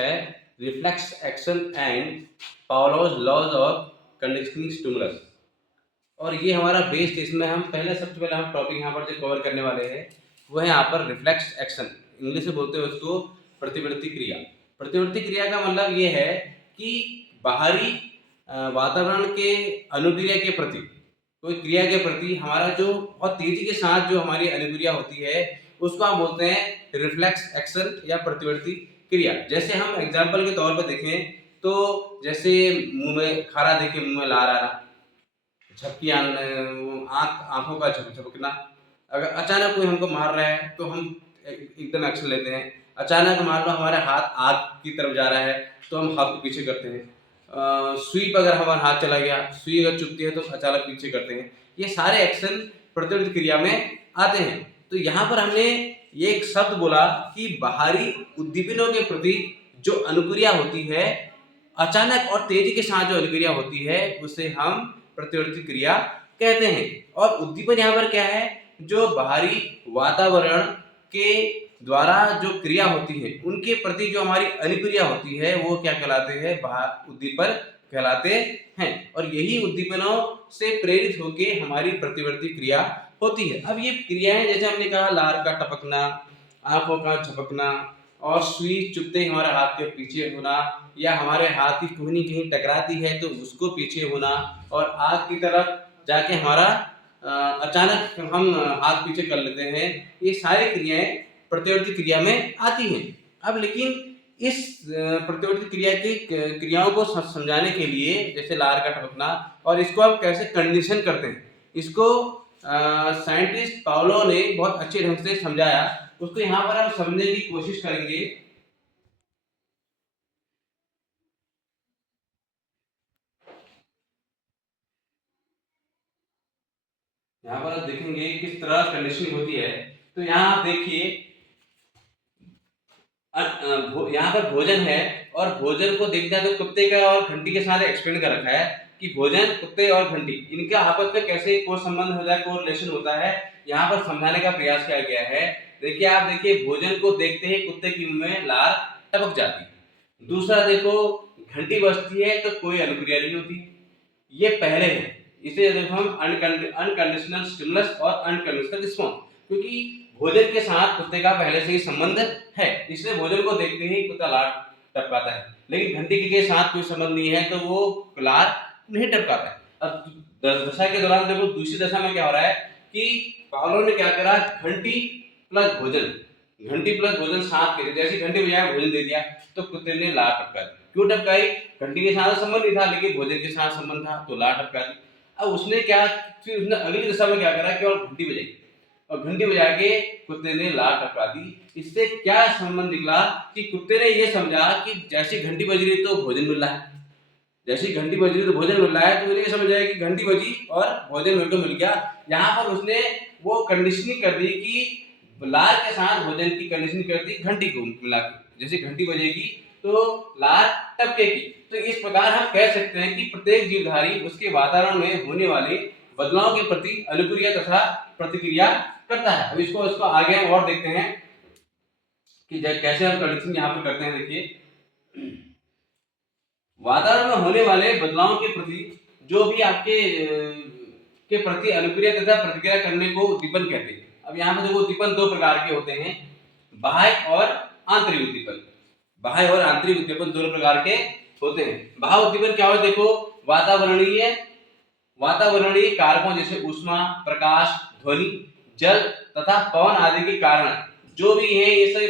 है reflex action and Pavlov's laws of conditioning stimulus. और ये हमारा बेस्ड, इसमें हम सबसे पहले हम टॉपिक यहाँ पर जो कवर करने वाले हैं वो है यहाँ पर रिफ्लेक्स एक्शन, इंग्लिश में बोलते हैं उसको प्रतिवर्ती क्रिया। प्रतिवर्ती क्रिया का मतलब ये है कि बाहरी वातावरण के अनुक्रिया के प्रति, कोई क्रिया के प्रति हमारा जो बहुत तेजी के साथ जो हमारी अनुक्रिया होती है उसको हम बोलते हैं रिफ्लेक्स एक्शन या प्रतिवर्ती क्रिया। जैसे हम एग्जाम्पल के तौर पर देखें तो जैसे मुंह में खारा देखे मुंह में लार आ रहा, झपकी आंखों का झपकना, अगर अचानक कोई हमको मार रहा है तो हम एकदम एक्शन लेते हैं। अचानक मान लो हमारे हाथ आग की तरफ जा रहा है तो हम हाथ को पीछे करते हैं। सुई पर अगर हमारा हाथ चला गया, सुई अगर चुभती है तो अचानक पीछे करते हैं। ये सारे एक्शन प्रतिवर्ती क्रिया में आते हैं। तो यहाँ पर हमने ये एक शब्द बोला कि बाहरी उद्दीपनों के प्रति जो अनुक्रिया होती है, अचानक और तेजी के साथ जो अनुक्रिया होती है उसे हम प्रतिवर्ती क्रिया कहते हैं। और उद्दीपन यहाँ पर क्या है, जो बाहरी वातावरण के द्वारा जो क्रिया होती है उनके प्रति जो हमारी अनुक्रिया होती है वो क्या कहलाते हैं, उद्दीपन कहलाते हैं। और यही उद्दीपनों से प्रेरित होकर हमारी प्रतिवर्ती क्रिया होती है। अब ये क्रियाएं जैसे हमने कहा, लार का टपकना, आंखों का झपकना, और सुई चुभते ही हमारे हाथ के पीछे होना, या हमारे हाथ की कोहनी कहीं टकराती है तो उसको पीछे होना, और आग की तरफ जाके हमारा अचानक हम हाथ पीछे कर लेते हैं, ये सारी क्रियाएं प्रतिवर्ती क्रिया में आती हैं। अब लेकिन इस प्रतिवर्ती क्रिया की क्रियाओं को समझाने के लिए, जैसे लार का टपकना, और इसको हम कैसे कंडीशन करते हैं, इसको साइंटिस्ट पावलो ने बहुत अच्छे ढंग से समझाया। उसको यहाँ पर हम समझने की कोशिश करेंगे। यहाँ पर आप देखेंगे किस तरह कंडीशनिंग होती है। तो यहाँ आप देखिए, यहाँ पर भोजन है और भोजन को देखते हैं तो कुत्ते का और घंटी के साथ एक्सप्लेन कर रखा है कि भोजन, कुत्ते और घंटी, इनका आपस में कैसे कोई संबंध होता है, कोई रिलेशन होता है, यहाँ पर समझाने का प्रयास किया गया है। देखिए, आप देखिए, भोजन को देखते ही कुत्ते की मुंह में लार टपक जाती है। दूसरा देखो, घंटी बजती है तो कोई अनुक्रिया नहीं होती, ये पहले है। इसे देखो हम अनकंडीशनल स्टिमुलस और अनकंडीशनल रिस्पॉन्स, क्योंकि भोजन के साथ कुत्ते का पहले से ही संबंध है, इसलिए भोजन को देखते ही कुत्ता लार टपकाता है। लेकिन घंटी के साथ कोई संबंध नहीं है तो वो लार नहीं टपकाता है। अब दशा के दौरान देखो, दूसरी दशा में क्या हो रहा है कि पावलो ने क्या करा, घंटी प्लस भोजन, घंटी प्लस भोजन साथ के, जैसे घंटी बजाया भोजन दे दिया तो कुत्ते ने लार टपका दी। क्यों टपकाई? घंटी के साथ संबंध नहीं था लेकिन भोजन के साथ संबंध था तो लार टपका दी। अब उसने क्या, फिर उसने अगली दशा में क्या करा कि और घंटी बजाई, और घंटी बजा के कुत्ते ने लार टपका दी। इससे क्या संबंध निकला कि कुत्ते ने ये समझा कि जैसी घंटी बज रही तो भोजन मिल रहा है, जैसी घंटी बज रही तो भोजन मिल रहा है, तो ये समझ आया कि घंटी बजी और भोजन मेरे को मिल गया। यहाँ पर उसने वो कंडीशनिंग कर दी कि लार के साथ भोजन की कंडीशनिंग कर दी घंटी को मिला के, जैसे घंटी बजेगी तो लार टपकेगी। तो इस प्रकार हम कह सकते हैं कि प्रत्येक जीवधारी उसके वातावरण में होने वाले बदलाव के प्रति अनुक्रिया तथा प्रतिक्रिया करता है। अब इसको आगे हम और देखते हैं कि कैसे हम कंडीशनिंग यहाँ पर करते हैं। देखिए, वातावरण में होने वाले बदलाव के प्रति जो भी आपके के प्रति अनुक्रिया तथा प्रतिक्रिया करने को उद्दीपन कहते हैं। अब यहाँ पर देखो, उद्दीपन दो प्रकार के होते हैं, बाह्य और आंतरिक उद्दीपन। बाह्य और आंतरिक उद्दीपन दोनों प्रकार के होते हैं। बाह्य उद्दीपन क्या होता है? देखो, वातावरणीय कारकों जैसे ऊष्मा, प्रकाश, ध्वनि, जल तथा पवन आदि के कारण जो भी है ये सभी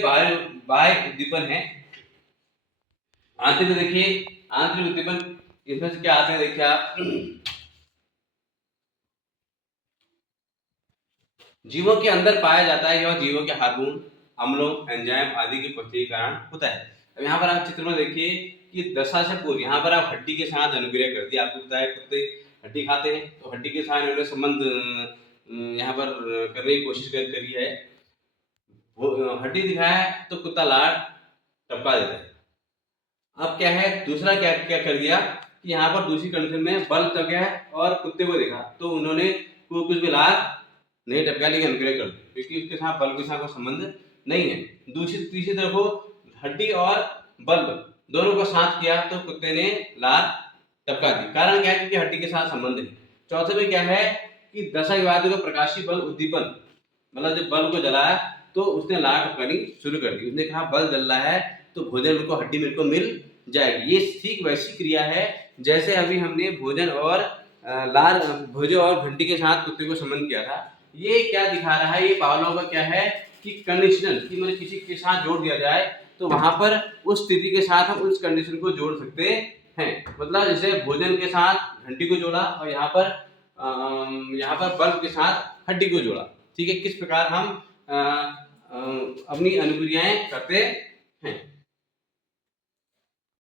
बाह्य उद्दीपन है। आंतरिक देखिए, आंतरिक उद्दीपन इसमें से क्या आते हैं, देखिए आप, जीवों के अंदर पाया जाता है, यह जीवों के हार्मोन, अम्लों, एंजाइम आदि की उपस्थिति के कारण होता है। अब यहाँ पर आप चित्र में देखिए कि दशा से पूर्व यहाँ पर आप हड्डी के साथ अनुक्रिया करती है। आपको बताया कुत्ते हड्डी खाते हैं तो हड्डी के साथ इन्होंने संबंध यहाँ पर करने की कोशिश करी है। हड्डी दिखाया तो कुत्ता लार टपका देता है। अब क्या है, दूसरा क्या क्या कर दिया कि यहाँ पर दूसरी कंडीशन में बल तक है और कुत्ते को देखा तो उन्होंने कुछ भी लार नहीं टपका, लेकिन अनुक्रिया कर दी, क्योंकि उसके साथ बल के साथ कोई संबंध नहीं है। तीसरी तरफ हड्डी और बल्ब दोनों को साथ किया तो कुत्ते ने लार टपका दी। कारण क्या है? क्योंकि हड्डी के साथ संबंध है। चौथे में क्या है कि दशा को प्रकाशीय बल उद्दीपन, मतलब जब बल्ब को जलाया तो उसने लार टपकानी शुरू कर दी। उसने कहा बल्ब जल रहा है तो भोजन मेरे को, हड्डी मेरे को मिल जाएगी। ये ठीक वैसी क्रिया है जैसे अभी हमने भोजन और भोजन और घंटी के साथ कुत्ते को संबंध किया था। ये क्या दिखा रहा है? ये पावलोव का क्या है कि कंडीशनल, कि मतलब किसी के साथ जोड़ दिया जाए तो वहां पर उस स्थिति के साथ हम उस कंडीशन को जोड़ सकते हैं। मतलब जैसे भोजन के साथ घंटी को जोड़ा और यहाँ पर बल्ब के साथ हड्डी को जोड़ा। ठीक है, किस प्रकार हम अपनी अनुक्रियाएं करते हैं।